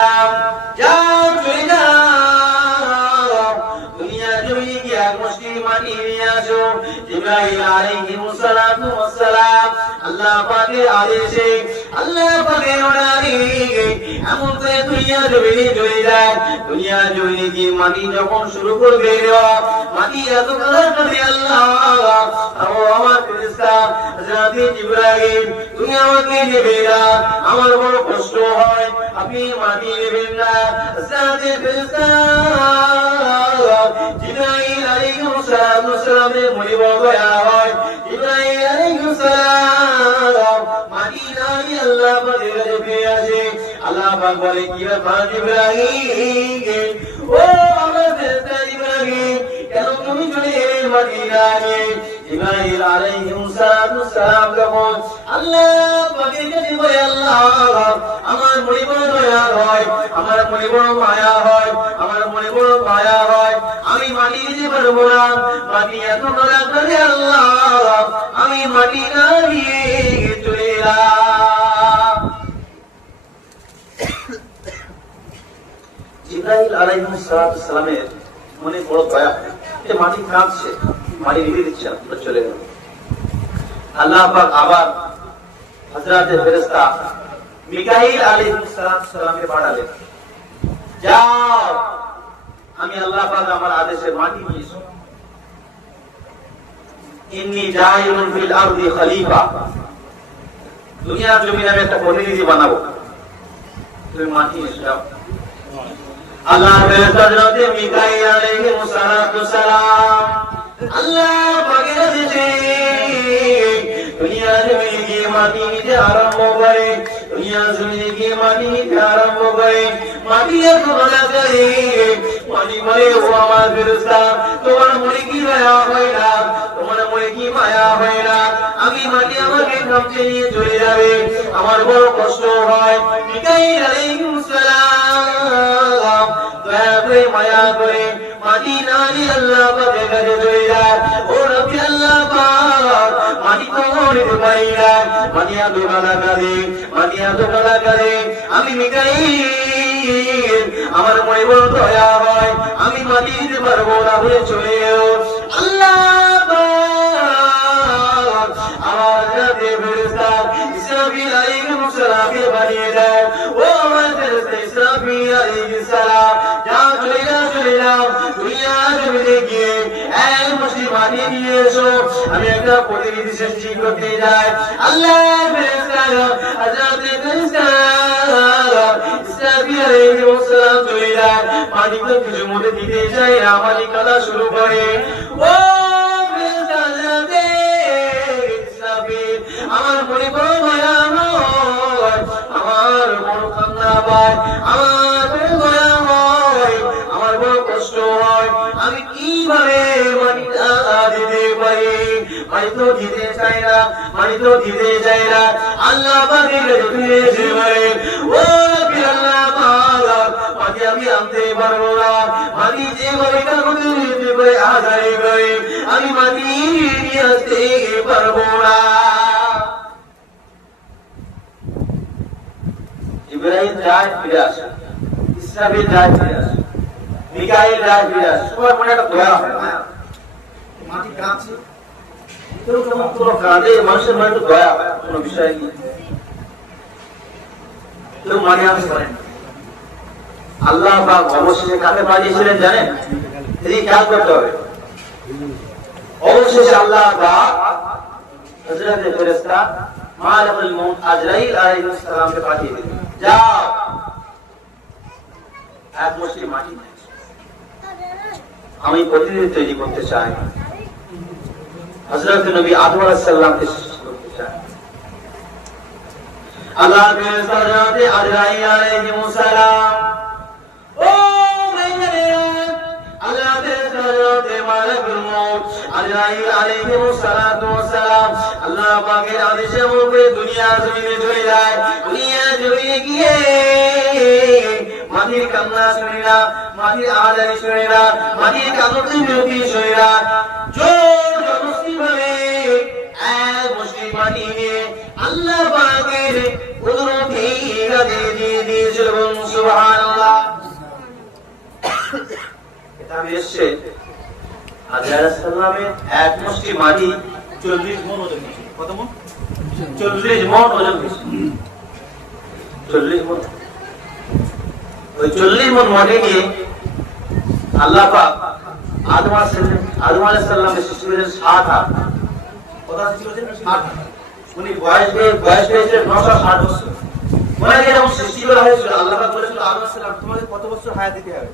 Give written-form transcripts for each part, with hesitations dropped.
যাও চলে যাও দুনিয়া জমিনে কি এক মুষ্টি মাটি নিয়ে আসো। জিবরাইল আলাইহিস সালাতু ওয়াস সালাম আল্লাহ পাকের আদেশে আল্লাহ পাকের অর্ডারে এমন করে দুনিয়া জমিনে চলে যায়। দুনিয়া জমিনে কি মাটি যখন শুরু করবে মাটি এত কালার করে আল্লাহ আমার ফেরেশতা হযরত জিবরাইল তুমি আমাকে নেবে না, আমার বড় কষ্ট হয়, আপনি মাটি নেবেন না। হযরত ফেরেশতা জিবরাইল আলাইহিস সালামের মনে বড় দয়া হয়। জিবরাইল আলাইহিস সালাম মাটি নামি আল্লাহ পাকের কাছে ফিরে আসে। আল্লাহ পাক বলে কি ব্যাপার জিবরাইল, ও আমার ফেরেশতা জিবরাইল, কেন তুমি চলে এলে মদিনায়? জিবরাইল আলাইহিস সালাম যখন আল্লাহ পাকের কাছে বলে আল্লাহ আমার মনে বড় দয়া হয়, আমার মনে বড় মায়া হয়, আমার মনে বড় মায়া হয়, আমি মাটি দিতে পারবো না, মাটি এত দয়া করে আল্লাহ আমি মাটি না নিয়ে চলে এলাম। জিবরাইল আলাইহিস সালামের মনে বড় দয়া, যে মাটি কাঁদছে, মাটি নিভে দিচ্ছে, চলে গেল। আল্লাহ পাক আবার হযরত ফেরেশতা মিকাইল আলাইহিস সালামকে পাঠালেন, যাও আমি আল্লাহ পাক আমার আদেশে মাটি নিয়ে এসো। ইন্নী জাইলুন ফিল আরদি খলিফা, দুনিয়ার জমিনে আমি একটা প্রতিনিধি বানাবো, তুমি মাটি এসে যাও। আল্লাহ ফেরেশতা হযরত মিকাইল আলাইহিস সালাম আল্লাহ পাকের আদেশে দুনিয়ার জমিনে গিয়ে মাটি নিতে আরম্ভ করে, দুনিয়ার জমিনে গিয়ে মাটি নিতে আরম্ভ করে। মাটি এত দয়া করে, মাটি বলে ও আমার ফেরেশতা তোমার মনে কি মায়া হয় না, তোমার মনে কি মায়া হয় না, আমি মাটি আমাকে কামচে নিয়ে চলে যাবে, আমার বড় কষ্ট হয়। মিকাইল আলাইহিস সালাম দয়া করে মায়া করে মাটি না নিয়ে আল্লাহ পাকের কাছে চলে যায়। ও রব্বি আল্লাহ পাক, মাটি তো নিতে পারি না, মাটি এত কালা কাঁদে, মাটি এত কালা কাঁদে, আমি মিকাইল আমার মনে বড় দয়া হয়, আমি মাটি দিতে পারবো না বলে চলে এলো। আল্লাহ পাক আমার হযরতে ফেরেশতা ইসরাফিল আলাইহিস সালামকে বানিয়ে দেয়। ও আমার ফেরেশতা ইসরাফিল আলাইহিস সালাম যাও চলে যাও, চলে যাও দুনিয়া জমিনে গিয়ে এক মুষ্টি মাটি নিয়ে এসো, আমি একটা প্রতিনিধি সৃষ্টি করতে যাই। আল্লাহ ফেরেশতা হযরতে ফেরেশতা ইসরাফিল আলাইহিস সালাম চলে যায়, মাটি তো কিছু মধ্যে দিতে চাই না, মাটি কাঁদা শুরু করে। ও ফেরেশতা হযরতে ইসরাফিল আমার মনে বড় মায়া হয়, আমার বড় কান্না পায়, আমার বড় দয়া হয়, আমার বড় কষ্ট হয়, আমি কিভাবে মাটিটা দিতে পারি? মাটি তো দিতে চাই না, মাটি তো দিতে চাই না। আল্লাহ পাকের কাছে ফিরে এসে বলে, ও রব্বি আল্লাহ পাক, মাটি আমি আনতে পারবো না, মাটি যেভাবে কাগজে দিতে পারে আদায় করে আমি মাটি নিয়ে আসতে পারবো না। ইব্রাহিম যায় ফিরে আসে, ইসরাফিল যায় ফিরে আসে, মিকাইল যায় ফিরে আসে, সবার মনে একটা দয়া হয়, মাটি কাঁদছে, কেউ কেমন কোনো কাঁদে, মানুষের মনে একটু দয়া হয় কোনো বিষয় নিয়ে, কেউ মানে আসতে পারেন। আল্লাহ পাক অবশেষে কাকে পাঠিয়েছিলেন জানেন? এদিকে খেয়াল করতে হবে। অবশেষে আল্লাহ পাক হযরত ফেরেশতা মালাকুল মউত আজরাইল আলাইহিস সালামকে পাঠিয়ে দিলেন, যাও এক মুষ্টি মাটি আমি প্রতিনিধি তৈরি করতে চাই, হযরত নবী আদম আলাইহিস সালামকে সৃষ্টি করতে চাই। আল্লাহ ফেরেশতা হযরত আজরাইল আলাইহিস সালাম ও আল্লাহ ফেরেশতা হযরত মালাকুল মউত আজরাইল আলাইহিস সালাতু ওয়াস সালাম আল্লাহ পাকের আদেশে ওপরে দুনিয়া জমিনে চলে যায়। দুনিয়া জমিনে গিয়ে মাটির কান্না শুনে না, মাটির আওয়াজ শুনে না, মাটির কান্নাতে বিরতি শুনে না, জোর জবরদস্তি ভাবে এক মুষ্টি মাটি নিয়ে আল্লাহ পাকের কুদরতি গায়ে দিয়ে দিয়েছিল। সুবহান কিতাবে এসেছে আজরাইল আলাইহিস সালামের এক মুষ্টি মাটি 40 মণ ওজন ছিল। কত মণ? 40 মণ ওজন ছিল। 40 মণ। ওই 40 মণ মাটি নিয়ে আল্লাহ পাক আদম আলাইহিস সালামের সৃষ্টি করেছেন 7 হাত। কত সৃষ্টি করেছেন? 7 হাত। উনি বয়স হয়েছে 960 বছর। ওনাকে যখন সৃষ্টি করা হয়েছিল আল্লাহ পাক বলেছিল আদম আলাইহিস সালাম তোমাকে কত বছর হায়াত দিতে হবে?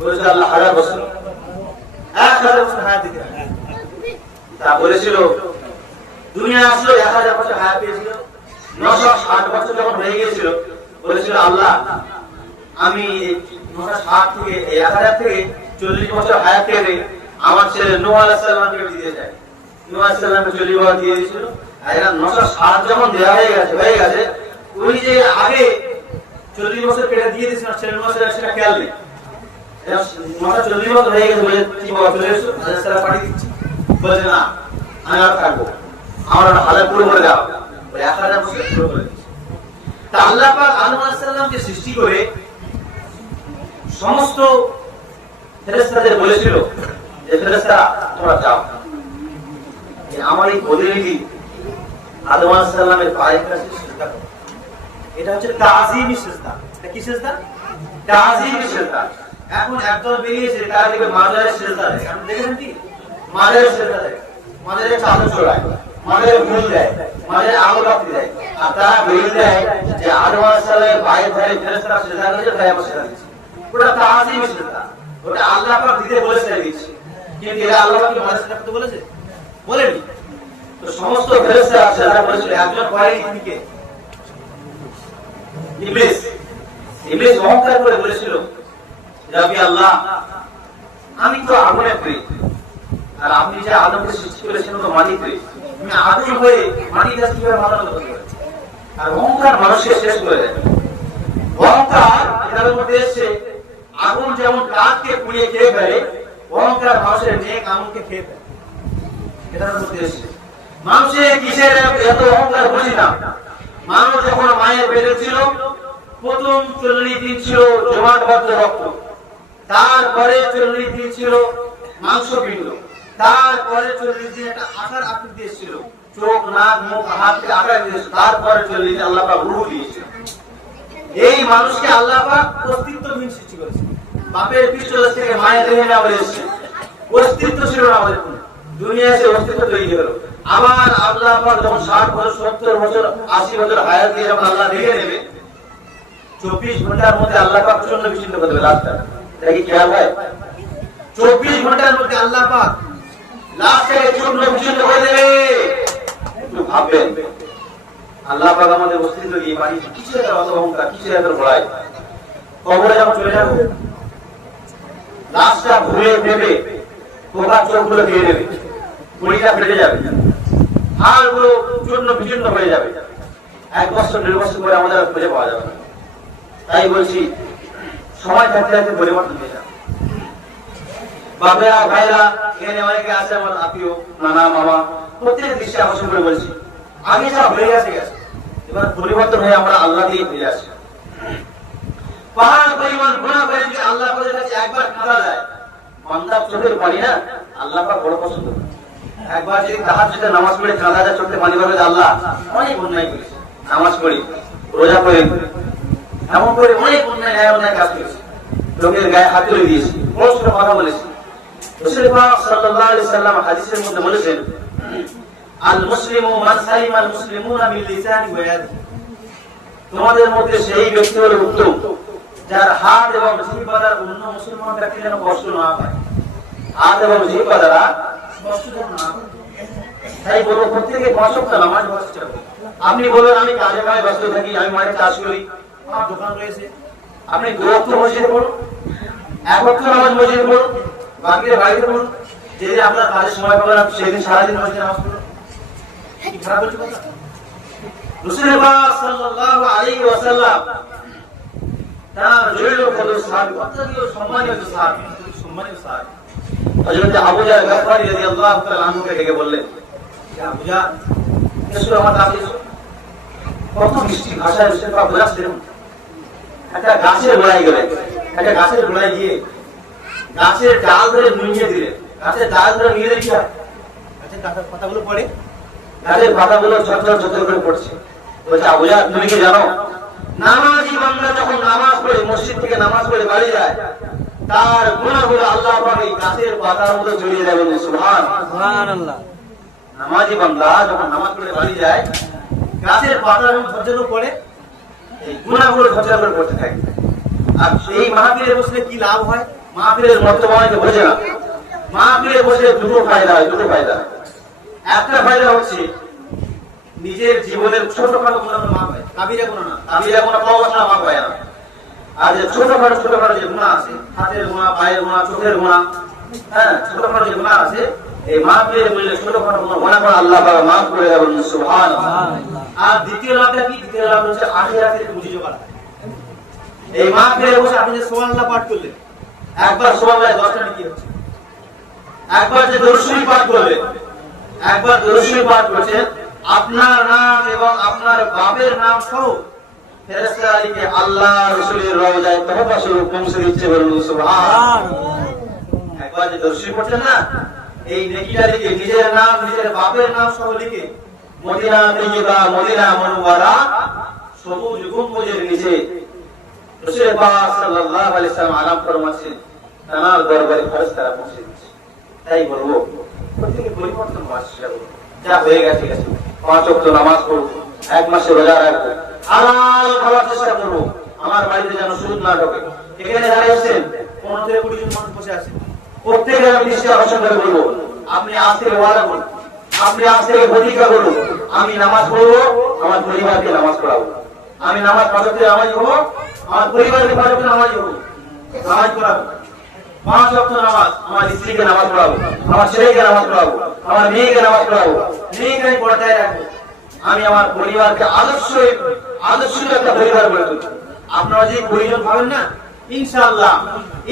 বলেছিল আল্লাহ 1000 বছর। 1000 বছর হায়াত দিতে হবে। তা বলেছিল দুনিয়া আসলো 1000 বছর হায়াত পেয়েছিল। 960 বছর যখন হয়ে গিয়েছিল বলেছিল আল্লাহ আমি 960 থেকে 1000 থেকে 40 বছর হায়াত পেয়ে আমার ছেলে নূহ আলাইহিস সালামকে দিতে চাই। নূহ আলাইহিস সালামকে 40 বছর দিয়ে দিয়েছিল। আর 960 যখন দেওয়া হয়ে গেছে উনি যে আগে 40 বছর কেটে দিয়ে দিয়েছেন ছেলে নূহ আলাইহিস সালাম সেটা খেয়াল নেই। 40 বছর হয়ে গেছে বলে কি বাবা চলে এসো আলাইহিস সালাম পাঠিয়ে দিচ্ছি। বলে না আমি আর থাকবো, আমার হালে পুরো করে দাও। 1000 বছর পুরো করে দিচ্ছি। তা আল্লাহ পাক আদম আলাইহিস সালামকে সৃষ্টি করে সমস্ত ফেরেশতাদের বলেছিল যে ফেরেশতারা তোমরা যাও, আমার এই প্রতিনিধি আদম আলাইহিস সালামের পায়ের কাছে সিজদা করো। এটা হচ্ছে তাযীমি সিজদা। এটা কি সিজদা? তাযীমি সিজদা। এখন একদল বেরিয়েছে তারা দিকে মাজারের সিজদা দেয়। আপনি দেখেছেন কি? মাজারের সিজদা দেয়, মাজারের চাদর চড়ায়, মাজারের ফুল দেয়, মাজারের আগরবাতি দেয়। আর তারা বেরিয়ে দেয় যে আদম আলাইহিস সালামের পায়ের ধারে ফেরেশতারা সিজদা করেছে তাই আমরা সিজদা দিচ্ছি। ওটা তাযীমি সিজদা। ওটা আল্লাহ পাক দিতে বলেছে দিচ্ছি। কিন্তু এরা আল্লাহ পাক কি মাজারের সিজদা করতে বলেছে? বলেনি। তো সমস্ত ফেরেশতারা সিজদা করেছিল। একজন করেনি, তিনি কে? ইবলিস। ইবলিস অহংকার করে বলেছিল রব্বি আল্লাহ আমি তো আগুনে প্রিয়, আর আপনি যে আদমকে সৃষ্টি করেছেন তো মাটি প্রিয়, তুমি আগুন হয়ে মাটির কাছে কিভাবে ভালো করতে পারবে? আর অহংকার মানুষকে শেষ করে দেয়। অহংকার এটার মধ্যে এসে আগুন যেমন কাঠকে পুড়িয়ে খেয়ে ফেলে, অহংকার মানুষের নেক আমলকে খেয়ে ফেলে। এটার মধ্যে এসে মানুষের কিসের এত অহংকার বুঝি না। মানুষ যখন মায়ের পেটে ছিল প্রথম 40 দিন ছিল জমাট বদ্ধ রক্ত, তারপরে 40 দিন ছিল মাংসপিণ্ড, তারপরে 40 দিন একটা আকার আকৃতি ছিল, চোখ নাক মুখ হাত থেকে আকার দিয়েছিল, তারপরে 40 দিন আল্লাহ পাক রূহ দিয়েছিল। এই মানুষকে আল্লাহ পাক অস্তিত্বহীন সৃষ্টি করেছে। বাপের পৃষ্ঠদেশ থেকে মায়ের দেহে নেওয়া হয়েছে, অস্তিত্ব ছিল না আমাদের কোনো। দুনিয়া এসে অস্তিত্ব তৈরি হলো। আবার আল্লাহ পাক যখন 60 বছর 70 বছর 80 বছর হায়াত দিয়ে যখন আল্লাহ দেখে নেবে 24 ঘন্টার মধ্যে আল্লাহ পাক চূর্ণ বিচ্ছিন্ন করে দেবে লাশটা। এটা কি খেয়াল হয়? 24 ঘন্টার মধ্যে আল্লাহ পাক লাশটাকে চূর্ণ বিচ্ছিন্ন করে দেবে। একটু ভাববেন আল্লাহ পাক আমাদের অস্তিত্ব দিয়ে পানি কিসের এত অহংকার, কিসের এত বড়াই। কবরে যখন চলে যাবো লাশটা ঘুরে দেবে, পোকার চোখগুলো দিয়ে দেবে, মুড়িটা ফেটে যাবে, হাড়গুলো চূর্ণ বিচূর্ণ হয়ে যাবে। 1 বছর 1.5 বছর পরে আমাদের খুঁজে পাওয়া যাবে না। তাই বলছি সময় থাকতে থাকতে পরিবর্তন হয়ে যাবে। বাপেরা ভাইরা এখানে অনেকে আছে আমার আত্মীয়, নানা মামা, প্রত্যেক দৃষ্টি আকর্ষণ করে বলছি আগে যা হয়ে গেছে গেছে, এবার পরিবর্তন হয়ে আমরা আল্লাহ দিয়ে ফিরে আসি। পাহাড় পরিমাণ গুনাহ করে যদি আল্লাহ পাকের কাছে একবার কাঁদা যায়, বান্দার চোখের পানি না আল্লাহ পাক বড় পছন্দ করে। একবার যদি তাহাজ্জুদে নামাজ পড়ে কাঁদা যায়, চোখে পানি পড়বে, আল্লাহ অনেক অন্যায় করেছি, নামাজ পড়ি, রোজা করি, এমন করে অনেক অন্যায় কাজ করেছি, লোকের গায়ে হাত তুলে দিয়েছি, বড় ছোট কথা বলেছি। রাসূল পাক সাল্লাল্লাহু আলাইহি সাল্লাম হাদিসের মধ্যে বলেছেন আল মুসলিমু মান সালিমাল মুসলিমুনা মিন লিসানি ওয়া ইয়াদি। তোমাদের মধ্যে সেই ব্যক্তি হলো উত্তম যার হাত এবং জিহ্বা দ্বারা অন্য মুসলমান ব্যক্তি যেন কষ্ট না পায়, হাত এবং জিহ্বা দ্বারা কষ্ট যেন না পায়। তাই বলবো প্রত্যেকে 5 ওয়াক্ত নামাজ পড়ার চেষ্টা করুন। আপনি বলুন আমি কাজে কাজে ব্যস্ত থাকি, আমি মাঠে চাষ করি, আমার দোকান রয়েছে, আপনি 2 ওয়াক্ত মসজিদে পড়ুন, 1 ওয়াক্ত নামাজ মসজিদে পড়ুন, বাকিটা বাড়িতে পড়ুন। যেদিন আপনার কাজের সময় পাবেন আপনি সেদিন সারাদিন মসজিদে নামাজ পড়ুন। কি খারাপ হচ্ছে কথা? রাসূল পাক সাল্লাল্লাহু আলাইহি ওয়াসাল্লাম তার জলিল কদর সাহাবী, অত্যন্ত সম্মানিত সাহাবী, সম্মানিত সাহাবী হযরত আবু জাহল গফফারী রাদিয়াল্লাহু তাআলা আনহুকে ডেকে বললেন, ইয়া আবু জাহল, এসো আমার কাছে এসো। কত মিষ্টি ভাষায় রাসূল পাক বোঝাচ্ছেন। একটা গাছের গোড়ায় গেলেন, একটা গাছের গোড়ায় গিয়ে গাছের ডাল ধরে নুইয়ে দিলেন, গাছের ডাল ধরে নিয়ে দিলে কি হয়? গাছের পাতাগুলো পড়ে, গাছের পাতাগুলো ঝরঝর ঝরঝর করে পড়ছে। বলছে আবু জাহল তুমি কি জানো, নামাজি বান্দা যখন নামাজ পড়ে, মসজিদ থেকে নামাজ পড়ে বাড়ি যায়, তার গুনাহগুলো আল্লাহ পাক এই গাছের পাতার মধ্যে জড়িয়ে যাবেন। সুবহানাল্লাহ। নামাজি বান্দা যখন নামাজ পড়ে বাড়ি যায়, গাছের পাতার মধ্যে ঝরঝর পড়ে, এই গুনাহগুলো ঝরঝর করে পড়তে থাকে। আর এই মাহফিলে বসলে কি লাভ হয়? মাহফিলের মর্তবাকে বোঝে না। মাহফিলে বসে দুটো ফায়দা হয়, দুটো ফায়দা। একটা ফায়দা হচ্ছে নিজের জীবনের ছোটখাটো গুনাহ মাফ হয়, কাবিরা গুনাহ না, কাবিরা গুনাহ পাওয়া মাফ হয় না। আর যে ছোটখাটো যে গুনাহ আছে, হাতের গুনাহ, পায়ের গুনাহ, চোখের গুনাহ, হ্যাঁ, ছোটখাটো যে গুনাহ আছে, এই মাহফিলে বললে ছোটখাটো গুনাহ করে আল্লাহ পাক মাফ করে দেবেন। সুবহানাল্লাহ। আর দ্বিতীয় লাভটা কি? দ্বিতীয় লাভ হচ্ছে আখিরাতের পুঁজি জোগাড়। এই মাহফিলে বসে আপনি যে সুবহানাল্লাহ পাঠ করলেন, একবার সুবহানাল্লাহ 10টা নেকি হচ্ছে। একবার যে দরুদ শরীফ পাঠ করলেন, একবার দরুদ শরীফ পাঠ করছেন, আপনার নাম এবং আপনার বাপের নাম সহ ফেরেশতারা লিখে আল্লাহ রাসূলের রওজায় তওবা স্বরূপ পৌঁছে দিচ্ছে। বলুন সুবহানাল্লাহ। একবার যে দরুদ শরীফ পড়ছেন না, এই নেকিটা লিখে নিজের নাম, নিজের বাপের নাম সহ লিখে মদিনা তৈয়বা, মদিনা মুনাওয়ারা সবুজ গম্বুজের নিচে রাসূল পাক সাল্লাল্লাহু আলাইহি ওয়াসাল্লাম আলাম ফরমাচ্ছেন, তার দরবারে ফেরেশতারা পৌঁছে দিচ্ছে। তাই বলবো প্রত্যেকে পরিবর্তন হওয়ার চেষ্টা করুন। যা হয়ে গেছে গেছে, 5 ওয়াক্ত নামাজ পড়বো, 1 মাসে রোজা রাখবো, হালাল খাওয়ার চেষ্টা করবো, আমার বাড়িতে যেন সুদ না ঢোকে। এখানে যারা এসেছেন 15 থেকে 20 জন মানুষ বসে আছে, প্রত্যেকের আমি দৃষ্টি আকর্ষণ করে বলবো, আপনি আজ থেকে ওয়াদা করুন, আপনি আজ থেকে প্রতিজ্ঞা করুন, আমি নামাজ পড়বো, আমার পরিবারকে নামাজ পড়াবো। আমি নামাজ পড়তে নামাজ হবো, আমার পরিবারকে পড়তে নামাজ হবো, নামাজ পড়াবো। 5 ওয়াক্ত নামাজ, আমার স্ত্রীকে নামাজ পড়াবো, আমার ছেলেকে নামাজ পড়াবো, আমার মেয়েকে নামাজ পড়াবো, মেয়েকে আমি পড়াতে রাখবো। আমি আমার পরিবারকে আদর্শ একটা পরিবার গড়ে তুলবো। আপনারা যে প্রয়োজন পাবেন না, ইনশাআল্লাহ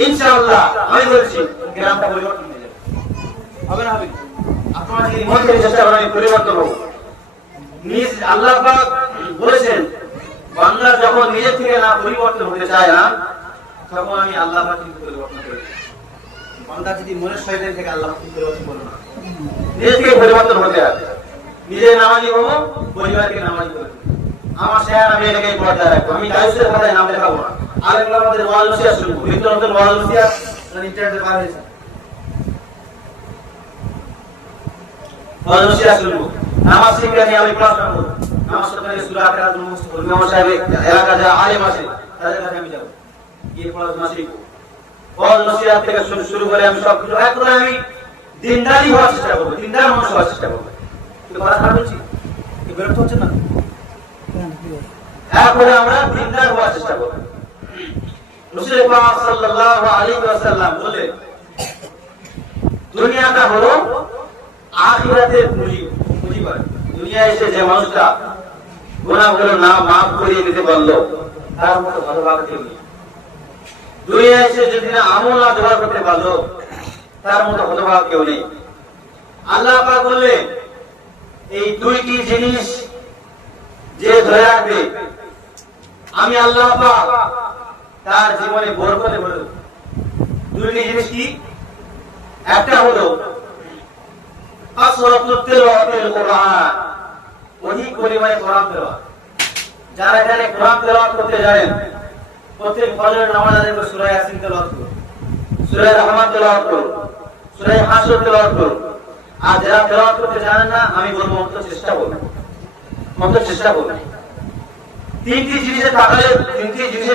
ইনশাআল্লাহ আমি বলছি গ্রামটা পরিবর্তন হয়ে যাবে। হবে না? হবে। আপনারা যদি মন থেকে চেষ্টা করেন পরিবর্তন হবে। নিজ আল্লাহ পাক বলেছেন, বান্দা যখন নিজে থেকে না পরিবর্তন হতে চায় না, তখন আমি আল্লাহ পাক কিন্তু পরিবর্তন করি। বান্দা যদি মনের শয়তান থেকে আল্লাহ পাক পরিবর্তন করে না, নিজে থেকে পরিবর্তন হতে হবে। নিজে নামাজি হবো, পরিবারকে নামাজি করে দেবো। আমার শেয়ার আমি এটাকে পর্দায় রাখবো। আমি দায়িত্বের খাতায় নাম লেখাবো না। আলেমরা আমাদের ওয়াজ নসিহত শুনবো, নিত্য নতুন ওয়াজ নসিহত ইন্টারনেটে বার হয়েছে, ওয়াজ নসিহত শুনবো। নামাজ শিখে নিয়ে আমি পড়াশোনা করবো। নামাজ সকালে সূরা আখরাত মুখস্থ করবো। ইমাম সাহেব এলাকা যারা আলেম আছে তাদের কাছে আমি যাবো, গিয়ে পড়াশোনা শিখবো। ওয়াজ নসিহত থেকে শুরু করে আমি সব কিছু একদম আমি দিনদারি হওয়ার চেষ্টা করবো, দিনদার মানুষ হওয়ার চেষ্টা করবো। কথা বলছি, বিরক্ত হচ্ছে না? এরপরে আমরা দিনদার হওয়ার চেষ্টা করব। রাসূল পাক সাল্লাল্লাহু আলাইহি ওয়াসাল্লাম বলেন, দুনিয়াটা হলো আখিরাতের পুঁজিবাড়ি। দুনিয়ায় এসে যে মানুষটা গুনাহগুলো না মাফ করিয়ে দিতে পারলো, তার মতো হতভাগা কেউ নেই। দুনিয়ায় এসে যদি না আমল না জোগাড় করতে পারলো, তার মতো হতভাগা কেউ নেই। আল্লাহ পাক বললেন, এই 2টি জিনিস যে ধরে রাখবে, আমি আল্লাহ পাক তার জীবনে বরকতে ভরে দেব। 2টি জিনিস কি? একটা হলো আসরাতুত তিলাওয়াতুল কোরআন, অধিক পরিমাণে কোরআন তেলাওয়াত। যারা এখানে কোরআন তেলাওয়াত করতে জানেন, প্রত্যেক ফজরের নামাজ আদায় করে সূরা ইয়াসিন তেলাওয়াত করুন, সূরা রহমান তেলাওয়াত করুন, সূরা হাশর তেলাওয়াত করুন। আর যারা তেলাওয়াত করতে জানেন না, আমি বলবো অন্তত চেষ্টা করবেন, অন্তত চেষ্টা করবেন। 3টি জিনিসে তাকালে 3টি জিনিসে